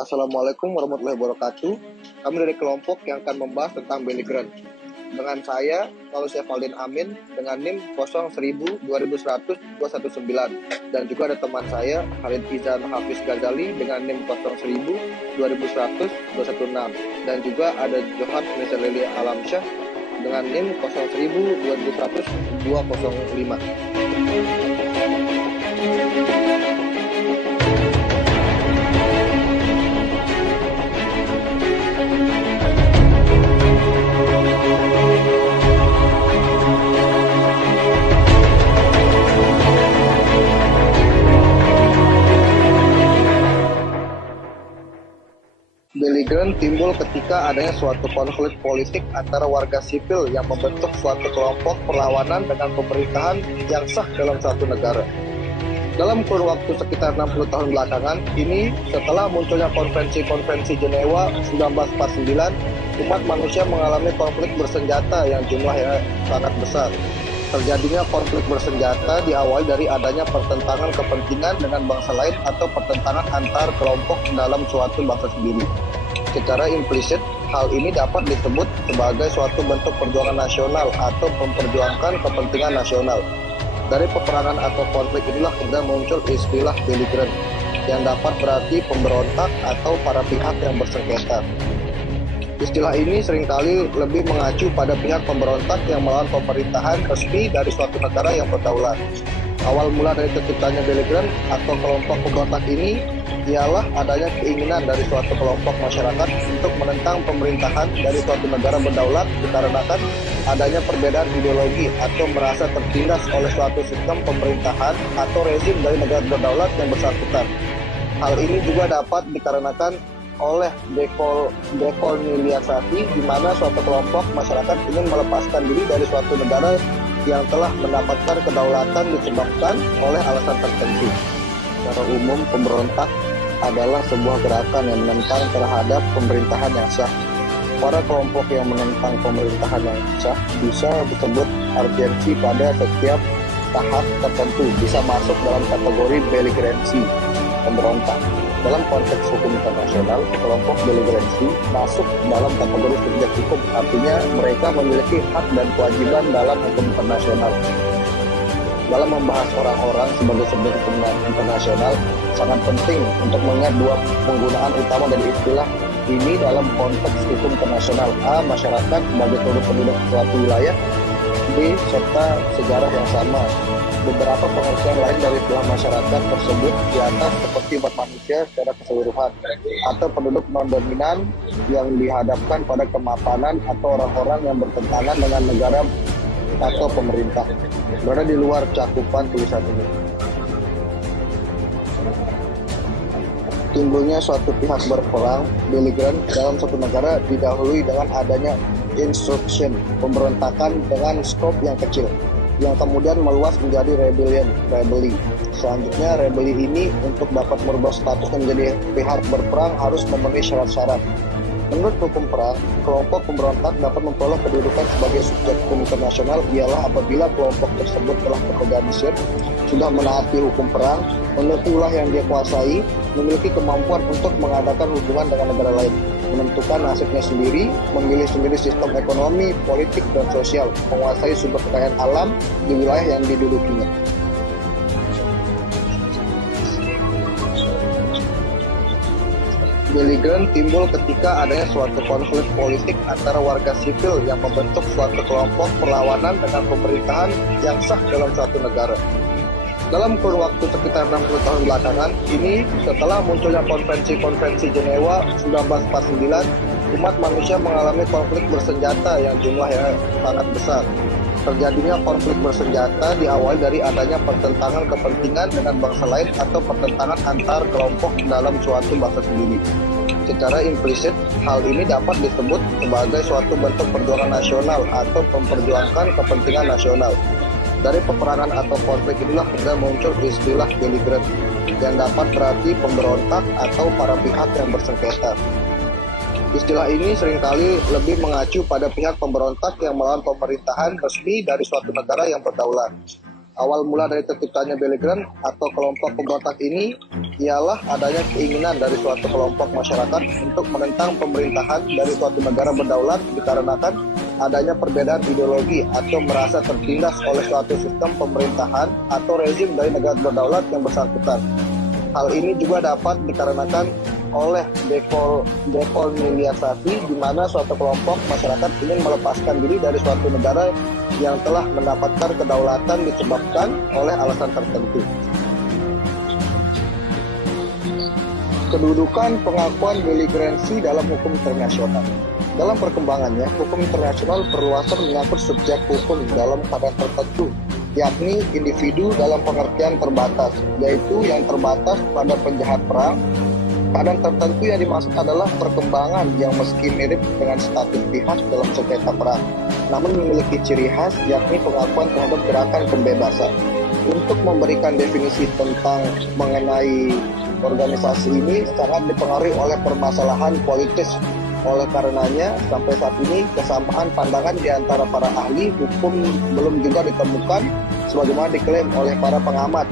Assalamualaikum warahmatullahi wabarakatuh. Kami dari kelompok yang akan membahas tentang Belligerent. Dengan saya, Paulus Evalin Amin, dengan NIM 010002100-219. Dan juga ada teman saya, Khalid Izan Hafiz Ghazali, dengan NIM 010002100-216. Dan juga ada Johan Mesalili Alamsyah, dengan NIM 010002100-205. Belligerent timbul ketika adanya suatu konflik politik antara warga sipil yang membentuk suatu kelompok perlawanan dengan pemerintahan yang sah dalam suatu negara. Dalam kurun waktu sekitar 60 tahun belakangan ini, setelah munculnya konvensi Jenewa 1949, umat manusia mengalami konflik bersenjata yang jumlahnya sangat besar. Terjadinya konflik bersenjata diawali dari adanya pertentangan kepentingan dengan bangsa lain atau pertentangan antar kelompok dalam suatu bangsa sendiri. Secara implisit, hal ini dapat disebut sebagai suatu bentuk perjuangan nasional atau memperjuangkan kepentingan nasional. Dari peperangan atau konflik inilah kemudian muncul istilah Belligerent, yang dapat berarti pemberontak atau para pihak yang bersengketa. Istilah ini seringkali lebih mengacu pada pihak pemberontak yang melawan pemerintahan resmi dari suatu negara yang berdaulat. Awal mula dari terciptanya Belligerent atau kelompok pemberontak ini ialah adanya keinginan dari suatu kelompok masyarakat untuk menentang pemerintahan dari suatu negara berdaulat dikarenakan adanya perbedaan ideologi atau merasa tertindas oleh suatu sistem pemerintahan atau rezim dari negara berdaulat yang bersangkutan. Hal ini juga dapat dikarenakan oleh dekolonialisasi, di mana suatu kelompok masyarakat ingin melepaskan diri dari suatu negara yang telah mendapatkan kedaulatan disebabkan oleh alasan tertentu. Secara umum, pemberontak adalah sebuah gerakan yang menentang terhadap pemerintahan yang sah. Para kelompok yang menentang pemerintahan yang sah bisa disebut urgensi pada setiap tahap tertentu, bisa masuk dalam kategori belligerensi, pemberontak. Dalam konteks hukum internasional, kelompok belligerensi masuk dalam kategori subjek hukum, artinya mereka memiliki hak dan kewajiban dalam hukum internasional. Dalam membahas orang-orang sebagai subjek hukum internasional, sangat penting untuk mengingat dua penggunaan utama dari istilah ini dalam konteks hukum internasional. A. Masyarakat sebagai seluruh penduduk suatu wilayah. B. Serta sejarah yang sama. Beberapa pengertian lain dari istilah masyarakat tersebut di atas seperti umat manusia secara keseluruhan atau penduduk non-dominan yang dihadapkan pada kemapanan atau orang-orang yang bertentangan dengan negara atau pemerintah berada di luar cakupan tulisan ini. Timbulnya suatu pihak berperang Belligerent dalam suatu negara didahului dengan adanya insurrection, pemberontakan dengan skop yang kecil, yang kemudian meluas menjadi rebelli. Selanjutnya, rebelli ini untuk dapat merubah statusnya menjadi pihak berperang harus memenuhi syarat-syarat. Menurut hukum perang, kelompok pemberontak dapat memperoleh kedudukan sebagai subjek hukum internasional ialah apabila kelompok tersebut telah terorganisir, sudah menaati hukum perang, memiliki wilayah yang dia kuasai, memiliki kemampuan untuk mengadakan hubungan dengan negara lain, menentukan nasibnya sendiri, memilih sendiri sistem ekonomi, politik, dan sosial, menguasai sumber kekayaan alam di wilayah yang didudukinya. Belligerent timbul ketika adanya suatu konflik politik antara warga sipil yang membentuk suatu kelompok perlawanan dengan pemerintahan yang sah dalam suatu negara. Dalam kurun waktu sekitar 60 tahun belakangan ini, setelah munculnya konvensi Jenewa 1949, umat manusia mengalami konflik bersenjata yang jumlahnya sangat besar. Terjadinya konflik bersenjata diawali dari adanya pertentangan kepentingan dengan bangsa lain atau pertentangan antar kelompok dalam suatu bangsa sendiri. Secara implisit, hal ini dapat disebut sebagai suatu bentuk perjuangan nasional atau memperjuangkan kepentingan nasional. Dari peperangan atau konflik inilah kemudian muncul istilah Belligerent, yang dapat berarti pemberontak atau para pihak yang bersengketa. Istilah ini seringkali lebih mengacu pada pihak pemberontak yang melawan pemerintahan resmi dari suatu negara yang berdaulat. Awal mula dari terciptanya Belligerent atau kelompok pemberontak ini ialah adanya keinginan dari suatu kelompok masyarakat untuk menentang pemerintahan dari suatu negara berdaulat dikarenakan adanya perbedaan ideologi atau merasa tertindas oleh suatu sistem pemerintahan atau rezim dari negara berdaulat yang bersangkutan. Hal ini juga dapat dikarenakan oleh dekolonialisasi, di mana suatu kelompok masyarakat ingin melepaskan diri dari suatu negara yang telah mendapatkan kedaulatan disebabkan oleh alasan tertentu. Kedudukan pengakuan beligeransi dalam hukum internasional. Dalam perkembangannya, hukum internasional perluasan menyangkut subjek hukum dalam keadaan tertentu, yakni individu dalam pengertian terbatas, yaitu yang terbatas pada penjahat perang. Keadaan tertentu yang dimaksud adalah perkembangan yang meski mirip dengan status pihak dalam sengketa perang, namun memiliki ciri khas, yakni pengakuan terhadap gerakan pembebasan. Untuk memberikan definisi tentang mengenai organisasi ini sangat dipengaruhi oleh permasalahan politis. Oleh karenanya, sampai saat ini kesamaan pandangan di antara para ahli hukum belum juga ditemukan sebagaimana diklaim oleh para pengamat.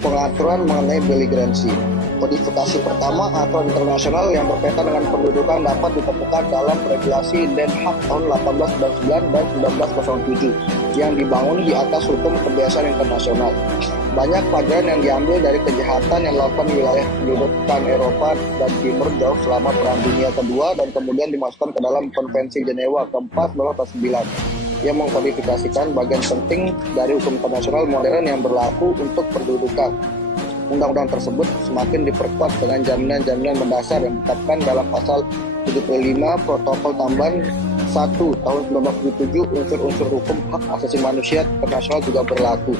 Pengaturan mengenai beligeransi. Kodifikasi pertama, aturan internasional yang berkaitan dengan pendudukan dapat ditemukan dalam regulasi Den Haag tahun 1899 dan 1907 yang dibangun di atas hukum kebiasaan internasional. Banyak pelajaran yang diambil dari kejahatan yang dilakukan di wilayah pendudukan Eropa dan Timur jauh selama Perang Dunia Kedua dan kemudian dimasukkan ke dalam Konvensi Jenewa ke-4 1949 yang mengkodifikasikan bagian penting dari hukum internasional modern yang berlaku untuk pendudukan. Undang-undang tersebut semakin diperkuat dengan jaminan-jaminan mendasar yang ditetapkan dalam pasal 75 Protokol Tambahan 1 tahun 1977. Unsur-unsur hukum hak asasi manusia internasional juga berlaku.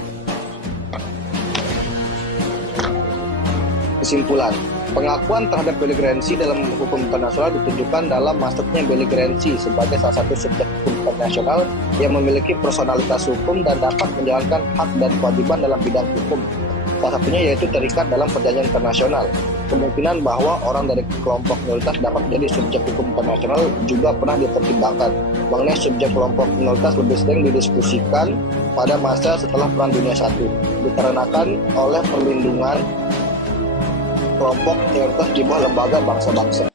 Kesimpulan, pengakuan terhadap beligeransi dalam hukum internasional ditunjukkan dalam masuknya beligeransi sebagai salah satu subjek hukum internasional yang memiliki personalitas hukum dan dapat menjalankan hak dan kewajiban dalam bidang hukum. Salah satunya yaitu terikat dalam perjanjian internasional. Kemungkinan bahwa orang dari kelompok minoritas dapat menjadi subjek hukum internasional juga pernah dipertimbangkan. Mengenai subjek kelompok minoritas lebih sering didiskusikan pada masa setelah Perang Dunia I, dikarenakan oleh perlindungan kelompok minoritas di bawah lembaga bangsa-bangsa.